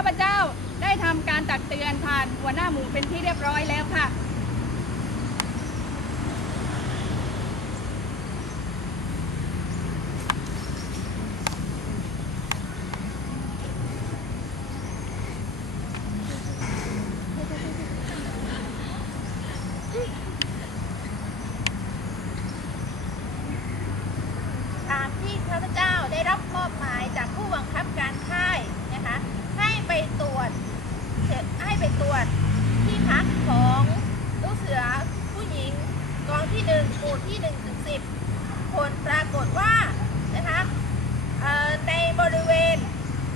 ข้าพเจ้าได้ทำการตักเตือนผ่านหัวหน้าหมู่เป็นที่เรียบร้อยแล้วค่ะ ตามที่ข้าพเจ้าได้รับมอบหมายจากผู้บังคับการค่ายนะคะ ให้ไปตรวจเช็คให้ไปตรวจที่พักของลูกเสือผู้หญิงกองที่หนึ่งหมู่ที่หนึ่งถึงสิบผลปรากฏว่านะคะเอ่อในบริเวณ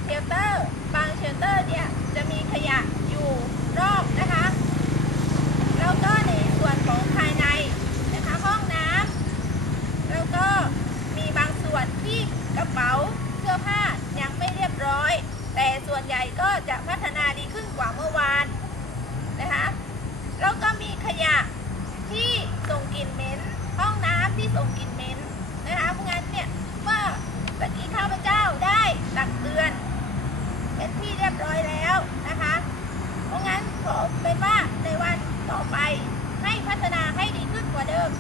เชลเตอร์บางเชลเตอร์เนี่ยจะมีขยะอยู่รอบนะคะ แล้วก็ในส่วนของภายในนะคะห้องน้ำ แล้วก็มีบางส่วนที่กระเป๋าเสื้อผ้ายังไม่เรียบร้อย แต่ส่วนใหญ่ก็จะพัฒนาดีขึ้นกว่าเมื่อวานนะคะแล้วก็มีขยะที่ส่งกลิ่นเหม็นห้องน้ำ ที่ส่งกลิ่นเหม็นนะคะเพราะงั้นเนี่ยเมื่อตะกี้ข้าพเจ้าได้ตักเตือน เป็นที่เรียบร้อยแล้วนะคะ เพราะงั้นขอเป็นว่าในวันต่อไปให้พัฒนาให้ดีขึ้นกว่าเดิม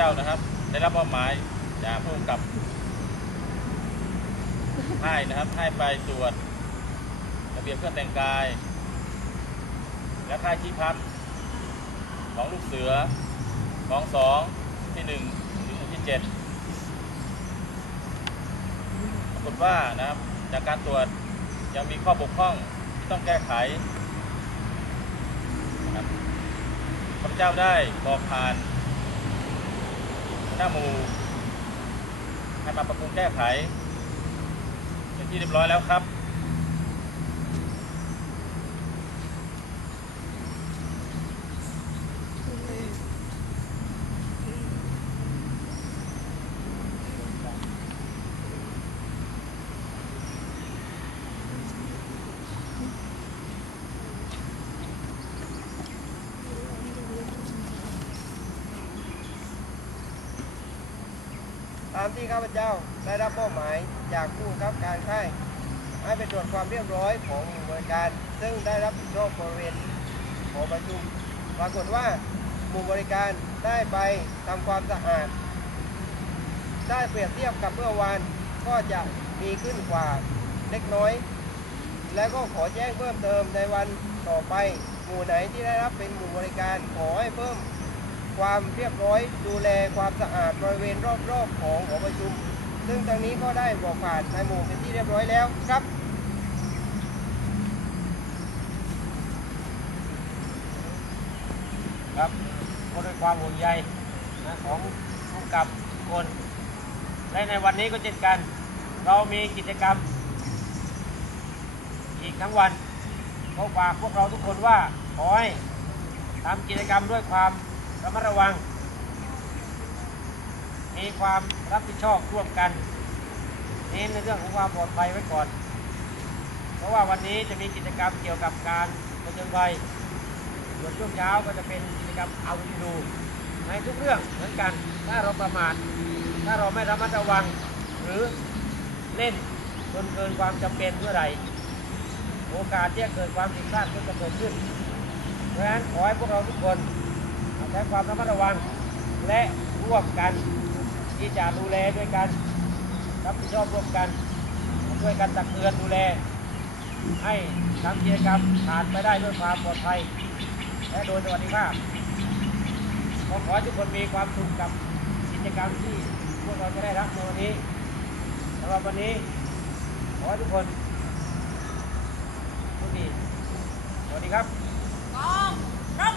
เจ้านะครับ ได้รับมอบหมายจากผู้กำกับให้นะครับให้ไปตรวจระเบียบเครื่องแต่งกาย และค่าที่พักของลูกเสือของสองที่หนึ่งถึงที่เจ็ดปรากฏว่านะครับ จากการตรวจยังมีข้อบกพร่องที่ต้องแก้ไขนะครับข้าพเจ้าได้บอกผ่าน หน้าหมูให้มาปรับปรุงแก้ไขเป็นที่เรียบร้อยแล้วครับ ตามที่ข้าพเจ้าได้รับมอบหมายจากผู้บังคับการค่ายให้ไปตรวจความเรียบร้อยของหมู่บริการ ซึ่งได้รับผิดชอบบริเวณหอประชุมปรากฏว่าหมู่บริการได้ไปทำความสะอาด ได้เปรียบเทียบกับเมื่อวานก็จะดีขึ้นกว่าเล็กน้อย และก็ขอแจ้งเพิ่มเติมในวันต่อไป หมู่ไหนที่ได้รับเป็นหมู่บริการขอให้เพิ่ม ความเรียบร้อยดูแลความสะอาดบริเวณรอบๆของหอประชุม ซึ่งทางนี้ก็ได้บอกผ่านนายหมู่เป็นที่เรียบร้อยแล้วครับครับก็ด้วยความห่วงใยนะของผู้กำกับทุกคน และในวันนี้ก็เช่นกัน เรามีกิจกรรม อีกทั้งวันก็ฝากพวกเราทุกคนว่าขอให้ทำกิจกรรมด้วยความ ระมัดระวัง มีความรับผิดชอบร่วมกันเน้นในเรื่องของความปลอดภัยไว้ก่อน เพราะว่าวันนี้จะมีกิจกรรมเกี่ยวกับการประจนภัยส่วนช่วงเช้าก็จะเป็นกิจกรรมเอาดีดูในทุกเรื่องเหมือนกัน ถ้าเราประมาท ถ้าเราไม่ระมัดระวัง หรือเล่นจนเกินความจำเป็นเมื่อไหร่ โอกาสที่จะเกิดความผิดพลาดก็จะเกิดขึ้น เพราะฉะนั้นขอให้พวกเราทุกคน ใช้ความระมัดระวัง และร่วมกัน ที่จะดูแลด้วยกันรับผิดชอบร่วมกัน ช่วยกันตักเตือนดูแล ให้ทำกิจกรรมผ่านไปได้ด้วยความปลอดภัย และโดยสวัสดิภาพขอขอให้ทุกคนมีความสุขกับกิจกรรมที่พวกเราจะได้รับในวันนี้สำหรับวันนี้ ขอให้ทุกคนโชคดีสวัสดีครับ กองรบ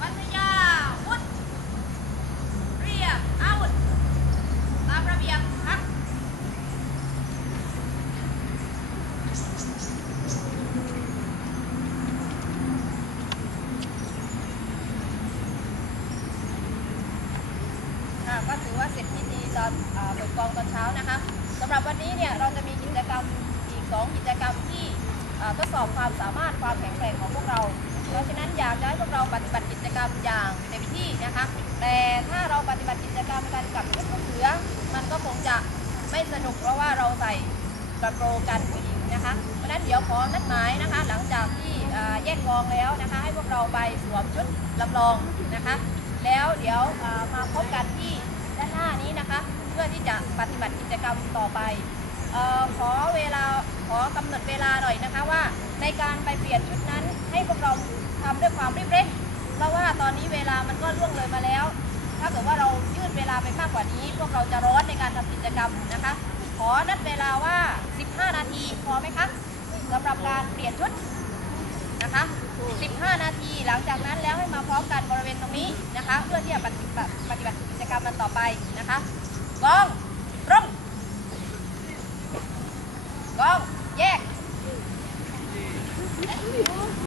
วัทยาวุธเรียกอาวุธตามระเบียบครับ ค่ะก็ถือว่าเส ร็จพิธีตอนเปิดกองตอนเช้านะคะสำหรับวันนี้เนี่ยเราจะมีกิจกรรมอีก 2 กิจกรรมที่ทดสอบความสามารถความแข็งแกร่งของพวกเรา เพราะฉะนั้นอยากให้พวกเราปฏิบัติกิจกรรมอย่างเต็มที่นะคะ แต่ถ้าเราปฏิบัติกิจกรรมกันกับลูกเสือ มันก็คงจะไม่สนุกเพราะว่าเราใส่กระโปรงกันผู้หญิงนะคะเพราะฉะนั้นเดี๋ยวขอนัดหมายนะคะ หลังจากที่แยกกองแล้วนะคะ ให้พวกเราไปสวมชุดลำลองนะคะ แล้วเดี๋ยวมาพบกันที่ นะคะ เพื่อที่จะปฏิบัติกิจกรรมต่อไปออขอเวลาขอกำหนดเวลาหน่อยนะคะว่า ในการไปเปลี่ยนชุดนั้น ให้พวกเราทำด้วยความรีบเร่งเพราะว่าตอนนี้เวลามันก็ล่วงเลยมาแล้ว ถ้าเกิดว่าเรายืดเวลาไปมากกว่านี้ พวกเราจะร้อนในการทำกิจกรรมนะคะ ขอนัดเวลาว่า 15 นาทีพอไหมคะสำหรับการเปลี่ยนชุดนะคะ 15 นาที หลังจากนั้นแล้วให้มาพร้อมกันบริเวณตรงนี้นะคะ เพื่อที่จะปฏิบัติปฏิบัติ กรรมมันต่อไปนะคะกองร่มกอง